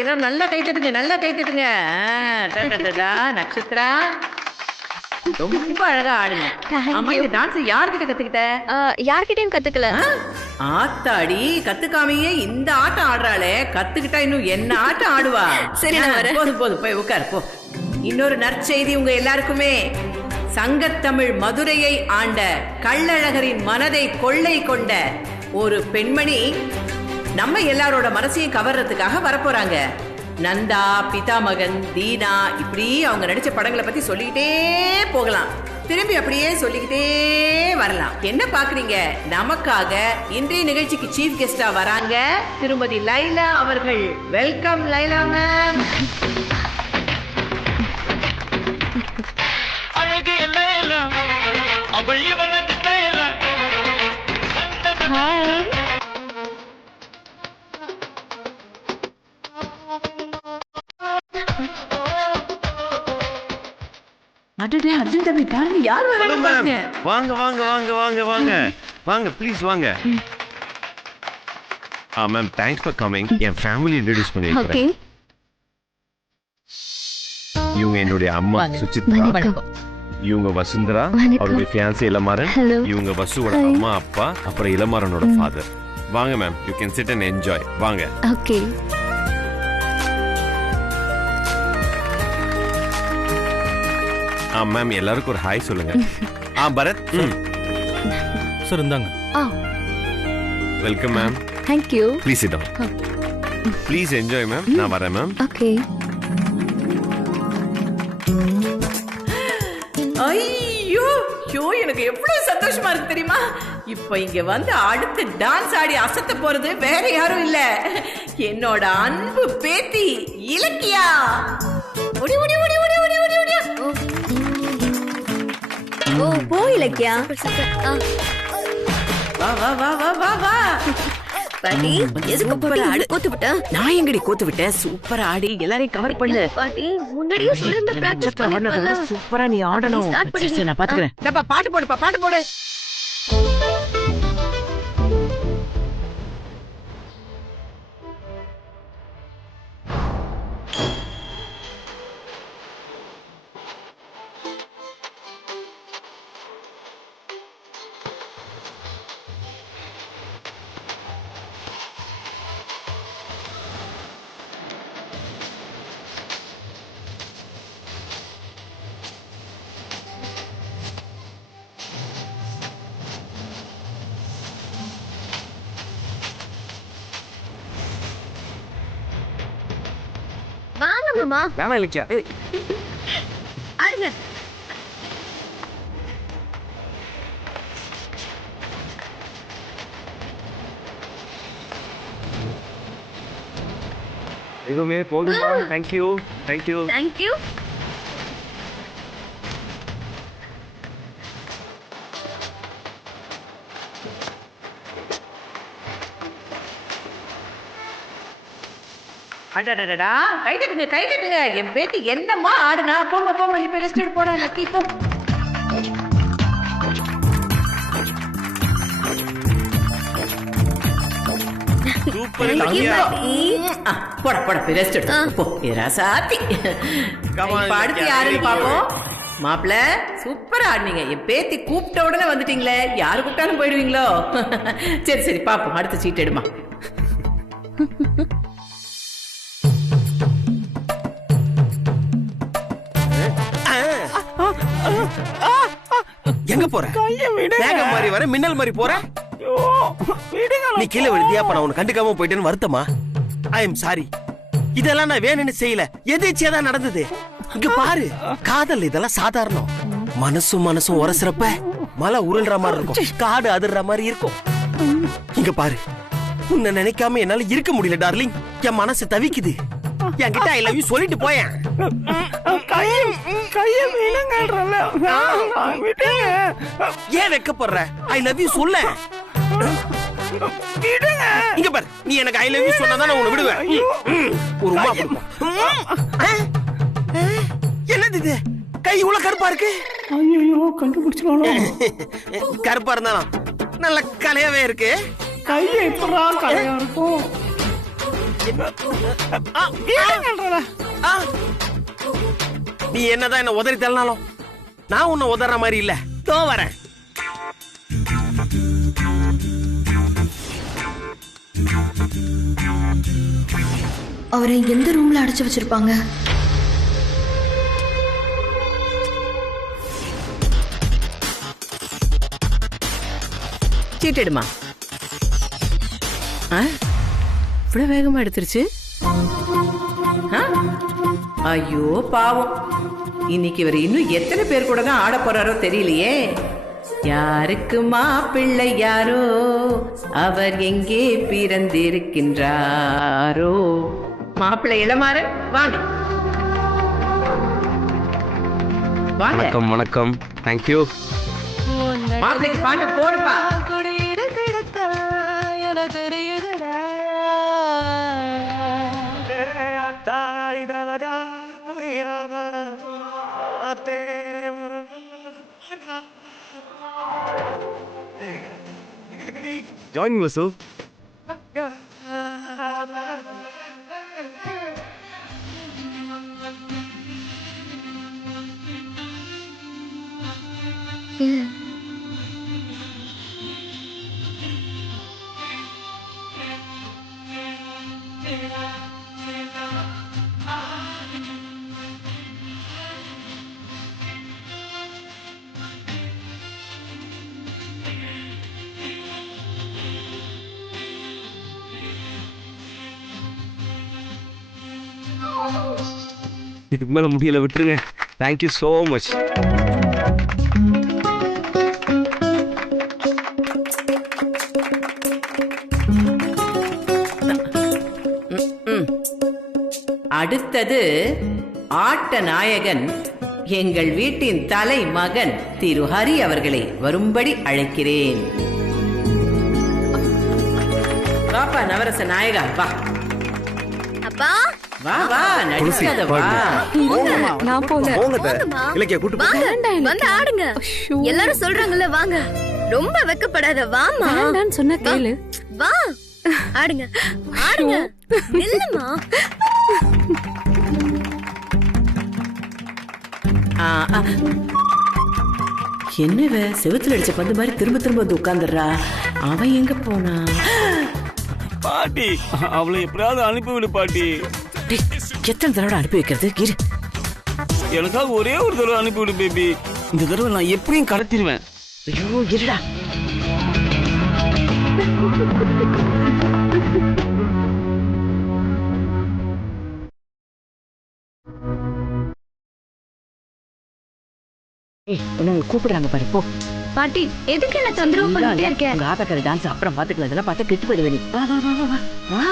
ஏதோ நல்லா கைட்டுங்க, நல்லா கைட்டுங்க. நட்சத்திரா ரொம்ப அழகா ஆடுங்க. ஆமா, இந்த டான்ஸ் யார்கிட்ட கத்துக்கிட்ட? யார்கிட்டயும் கத்துக்கல. ஆத்தாடி, கத்துக்காமையே இந்த ஆட்டம் ஆடுறாளே, கத்துக்கிட்டா இன்னும் என்ன ஆட்டம் ஆடுவா? சரி, நான் வரேன். போதும் போதும், போய் உட்காரு போ. இன்னொரு நற்செய்தி உங்க எல்லாருக்குமே. சங்கத்தமிழ் மதுரையை ஆண்ட கள்ளழகரின் மனதை கொள்ளை கொண்ட ஒரு பெண்மணி நம்ம எல்லாரோட மனசையும் கவர்றதுக்காக வரப்போறாங்க. நந்தா, பிதாமகன், தீனா, இப்படி அவங்க நடிச்ச படங்களை பத்தி சொல்லிக்கிட்டே போகலாம். திரும்பி அப்படியே சொல்லிக்கிட்டே வரலாம். என்ன பாக்குறீங்க? நமக்காக இன்றைய நிகழ்ச்சிக்கு சீஃப் கெஸ்டா வராங்க திருமதி லைலா அவர்கள். Welcome Laila ma'am. வாங்க வாங்க வாங்க வாங்க வாங்க வாங்க ப்ளீஸ் வாங்க. Ma'am, thanks for coming. N family introduce பண்ணிருக்கேன். இவங்க என்னுடைய அம்மா சுசித்ரா, இவங்க வசுந்தரா, அவருடைய ஃபியான்சி இளமாறன், இவங்க வசுவோட அம்மா அப்பா, அப்புறம் இளமாறனோட ஃபாதர். வாங்க ma'am, you can sit and enjoy. வாங்க. ஓகே. மேம், எல்லாருக்கும் ஒரு ஹாய் சொல்லுங்க. பரத் சார், இந்தாங்க. Welcome ma'am. Thank you. Please sit down. Please enjoy ma'am. நான் வரேன் மேம். ஓகே. ஐயோ ஐயோ, எனக்கு எவ்வளவு சந்தோஷமா இருக்கு தெரியுமா? இப்ப இங்க வந்து அடுத்து டான்ஸ் ஆடி அசத்த போறது வேற யாரும் இல்ல, என்னோட அன்பு பேத்தி இலக்கியா. ஓடி ஓடி ஓடி ஓடி ஓடி ஓடி ஓடி. ஓ, போ இலக்கியா. வா வா வா வா வா வா. பாட்டி, எதுக்கு பாட்டி ஆடு கோத்து விட்ட? நான் எங்கடி கோத்து விட்டேன்? சூப்பர் ஆடி, எல்லாரையும் கவர் பண்ணு. பாட்டி, முன்னாடியே சொல்லிருந்த பிராக்டிஸ் பண்ணல. சூப்பரா நீ ஆடணும். சரி, நான் பாத்துக்கிறேன். டப்பா பாட்டு போடுப்பா, பாட்டு போடு. வாங்க மாமா. வேணா இலக்கியா. ஆடுங்க. எதுவுமே போதுமா? Thank you thank you thank you. அடடடடா, கைட்டுங்க கைட்டுங்க. என் பேத்தி என்னம்மா ஆடுனா? போங்க போங்க, இப்ப ரெஸ்ட் எடுத்து போடா. லக்கி போ. Super Thank you, Ilakkiya. பாட்டி. போட போட, போய் ரெஸ்ட் எடுத்து போ. ராசாத்தி. இப்ப அடுத்து யாருன்னு பாப்போம். மாப்பிள்ள, சூப்பரா ஆடுனீங்க. என் பேத்தி கூப்பிட்ட உடனே வந்துட்டீங்களே, யாரு கூப்பிட்டாலும் போயிடுவீங்களோ? சரி சரி, பாப்போம். அடுத்த சீட் எடுமா. எங்க போற? மேகம் மாதிரி வர, மின்னல் மாதிரி போற. நீ கீழே விழுந்தியா? அப்ப நான் உன்னை கண்டுக்காம போயிட்டேன்னு வருத்தமா? I am sorry. இதெல்லாம் நான் வேணும்னு செய்யல, எதேச்சியா தான் நடந்தது. இங்க பாரு, காதல் இதெல்லாம் சாதாரணம். மனசும் மனசும் உரசுறப்ப மலை உருள்ற மாதிரி இருக்கும், காடு அதிர்ற மாதிரி இருக்கும். இங்க பாரு, உன்னை நினைக்காம என்னால இருக்க முடியல டார்லிங். என் மனசு தவிக்குது. என்கிட்ட ஐ லவ் யூ சொல்லிட்டு போயேன். ஏன் வெக்கப்படுற? ஐ லவ் யூ சொல்ல. இங்க பாரு, நீ எனக்கு ஐ லவ் யூ சொன்னாதான் நான் உன்னை விடுவேன். ஒரு உமா கொடுப்போம். என்னது இது? கை இவ்வளவு கருப்பா இருக்கு. ஐயோ கண்டுபிடிச்சிருவானோ? கருப்பா இருந்தாலும் நல்ல கலையாவே இருக்கு. கையை எப்படா கலையா இருக்கும்? நீ என்னதான் என்ன உதறி தள்ளினாலும் நான் உன்னை உதற மாதிரி இல்ல. தோ வரேன். அவரை எந்த ரூம்ல அடைச்சு வச்சிருப்பாங்க? சீட்டிடுமா. இவ்வளவு வேகமா எடுத்துருச்சு. ஐயோ பாவம், இன்னைக்கு இவர் இன்னும் எத்தனை பேர் கூட தான் ஆட போறாரோ தெரியலையே. யாருக்கு மாப்பிள்ளை யாரோ, அவர் எங்கே பிறந்திருக்கின்றாரோ. மாப்பிள்ளை இளமாறன் வாங்க வாங்க. வணக்கம் வணக்கம். தேங்க்யூ. மாப்பிள்ளைக்கு பாட்டு போடுப்பா. Join yourself. இதுக்கு மேல முடியல, விட்டுருங்க. Thank you so much. அடுத்தது ஆட்ட நாயகன் எங்கள் வீட்டின் தலை மகன் திரு ஹரி அவர்களை வரும்படி அழைக்கிறேன். வாப்பா நவரச நாயகா, வா. அப்பா வா வா, நடிக்காத வா. நான் போல இலக்கிய கூட்டு வாங்க, வந்து ஆடுங்க. எல்லாரும் சொல்றாங்கல்ல, வாங்க. ரொம்ப வெக்கப்படாத, வாமா. வேண்டான்னு சொன்னா கேளு. வா ஆடுங்க ஆடுங்க. இல்லம்மா. என்னவ செவுத்துல அடிச்ச பந்து மாதிரி திரும்ப திரும்ப வந்து உட்கார்ந்துடுறா. அவன் எங்க போனா? பாட்டி, அவளை எப்படியாவது அனுப்பிவிடு பாட்டி. எத்தனை தடவை அனுப்பி வைக்கிறது? இரு, எனக்காக ஒரே ஒரு தடவை அனுப்பிவிடு பேபி. இந்த தடவை நான் எப்படியும் கடத்திடுவேன். ஐயோ இருடா. கூப்பிடுறாங்க பாரு, போ. பாட்டி, எதுக்கு என்ன தொந்தரவு பண்ணிட்டே இருக்க? உங்க ஆத்தாக்கார டான்ஸ் அப்புறம் பாத்துக்கலாம். இதெல்லாம் பார்த்தா கெட்டு போயிடுவே நீ. வா வா வா வா வா.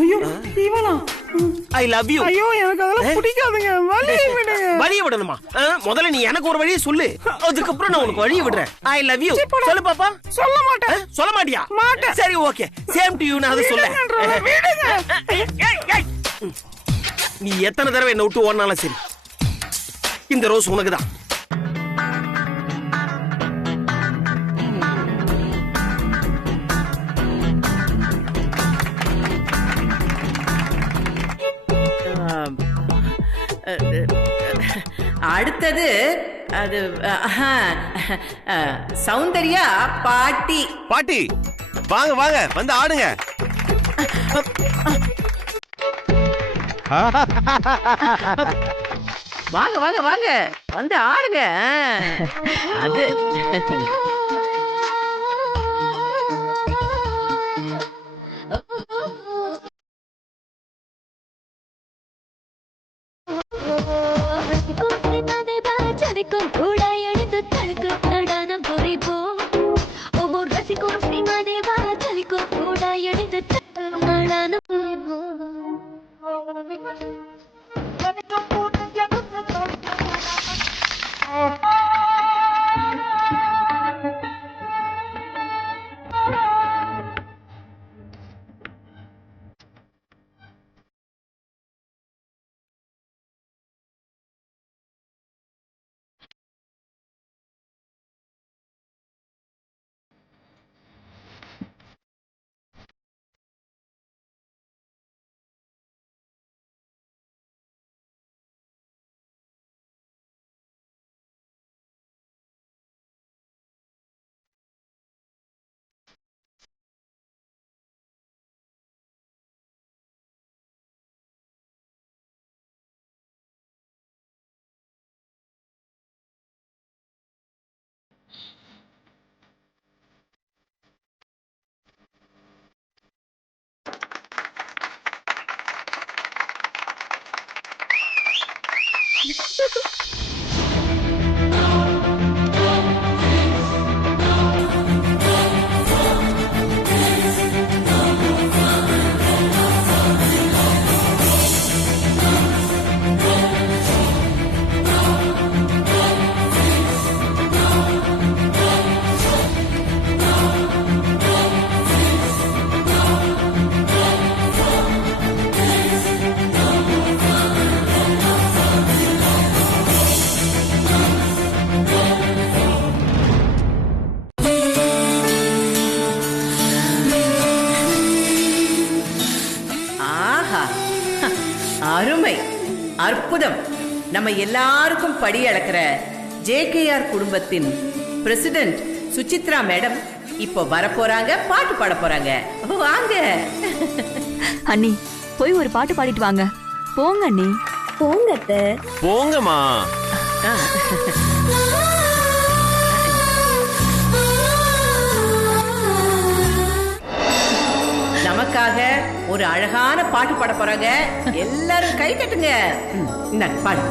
ஐயோ இவனா? I love you. ஐயோ எனக்கு அதெல்லாம் பிடிக்காதுங்க. வழியை விடுங்க. வழியை விடணுமா? முதல்ல நீ எனக்கு ஒரு வழியை சொல்லு, அதுக்கப்புறம் நான் உனக்கு வழியை விடுறேன். ஐ லவ் யூ சொல்லு பாப்பா. சொல்ல மாட்டேன். சொல்ல மாட்டியா? மாட்டேன். சரி ஓகே, சேம் டு யூ. நான் அதை சொல்ல. நீ எத்தனை தடவை என்ன விட்டு ஓடினாலும் சரி, இந்த ரோஸ் உனக்கு தான். அடுத்தது அது சௌந்தர்யா பாட்டி. பாட்டி வாங்க வாங்க வந்து ஆடுங்க. வாங்க வாங்க வாங்க வந்து ஆடுங்க. அது அருமை, அற்புதம். நம்ம எல்லாருக்கும் படி அளக்கிற JKR குடும்பத்தின் பிரசிடென்ட் சுசித்ரா மேடம் இப்போ வரப்போறாங்க, பாட்டு பாட போறாங்க. வாங்க அண்ணி, போய் ஒரு பாட்டு பாடிட்டு வாங்க. போங்க அண்ணி. போங்க போங்கம்மா. நமக்காக ஒரு அழகான பாட்டு பாட போறாங்க. எல்லாரும் கை தட்டுங்க. இந்த பாடு.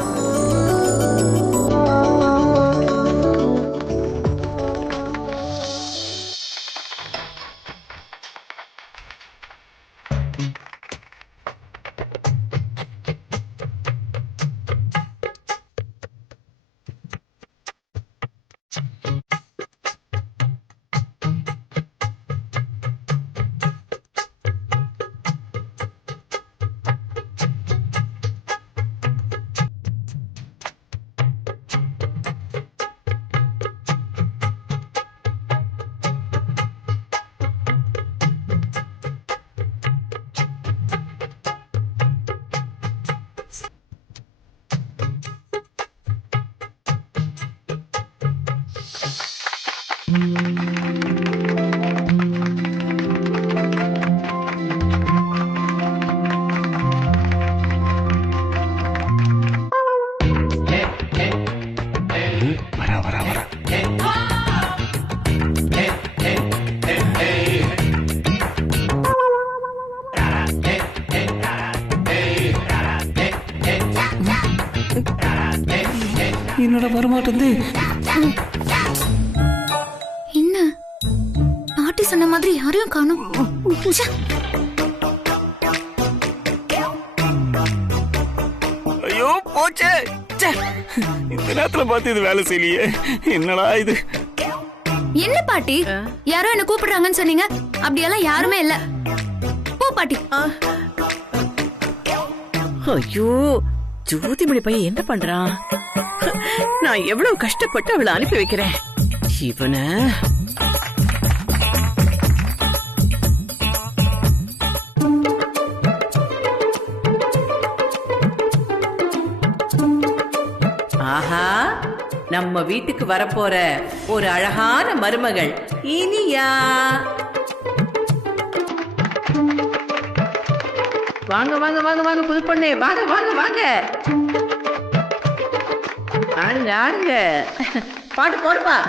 என்னோட வரமாட்டேன். என்ன பாட்டி சொன்ன மாதிரி யாரையும் காணோம். ஐயோ போச்சே. இந்த நேரத்துல பார்த்து இது வேலை செய்யலையே. என்னடா இது? என்ன பாட்டி, யாரோ என்ன கூப்பிடுறாங்கன்னு சொன்னீங்க. அப்படியெல்லாம் யாருமே இல்ல. போ பாட்டி. ஐயோ, ஜோதிமணி பையன் என்ன பண்றான்? நான் எவ்வளவு கஷ்டப்பட்டு அவளை அனுப்பி வைக்கிறேன். இவனை நம்ம வீட்டுக்கு வரப்போற ஒரு அழகான மருமகள் இனியா. வாங்க வாங்க வாங்க வாங்க புது பொண்ணு, வாங்க வாங்க வாங்க. ஆடுங்க ஆடுங்க, பாட்டு போடுப்பா.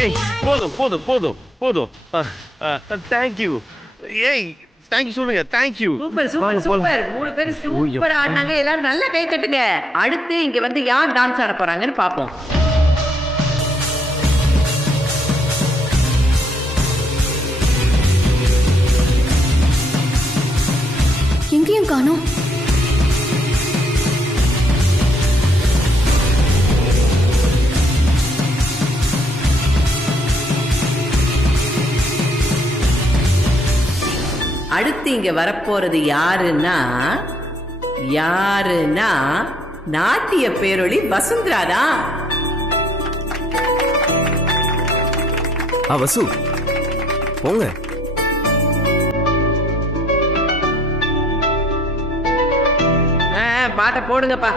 ஏய் போதும் போதும் போதும் போதும். தேங்க்யூ. ஏய் தேங்க்யூ சொல்லுங்க. தேங்க்யூ. Super super super. 3 பேரும் சூப்பர் ஆடினாங்க. எல்லாரும் நல்லா கை தட்டுங்க. அடுத்து இங்க வந்து யார் டான்ஸ் ஆட போறாங்கன்னு பாப்போம். எங்கேயும் காணோம். அடுத்து இங்க வரப்போறது யாருன்னா நாட்டிய பேரொளி வசுந்தரா தான். வசு போங்க. பாட்டை போடுங்கப்பா.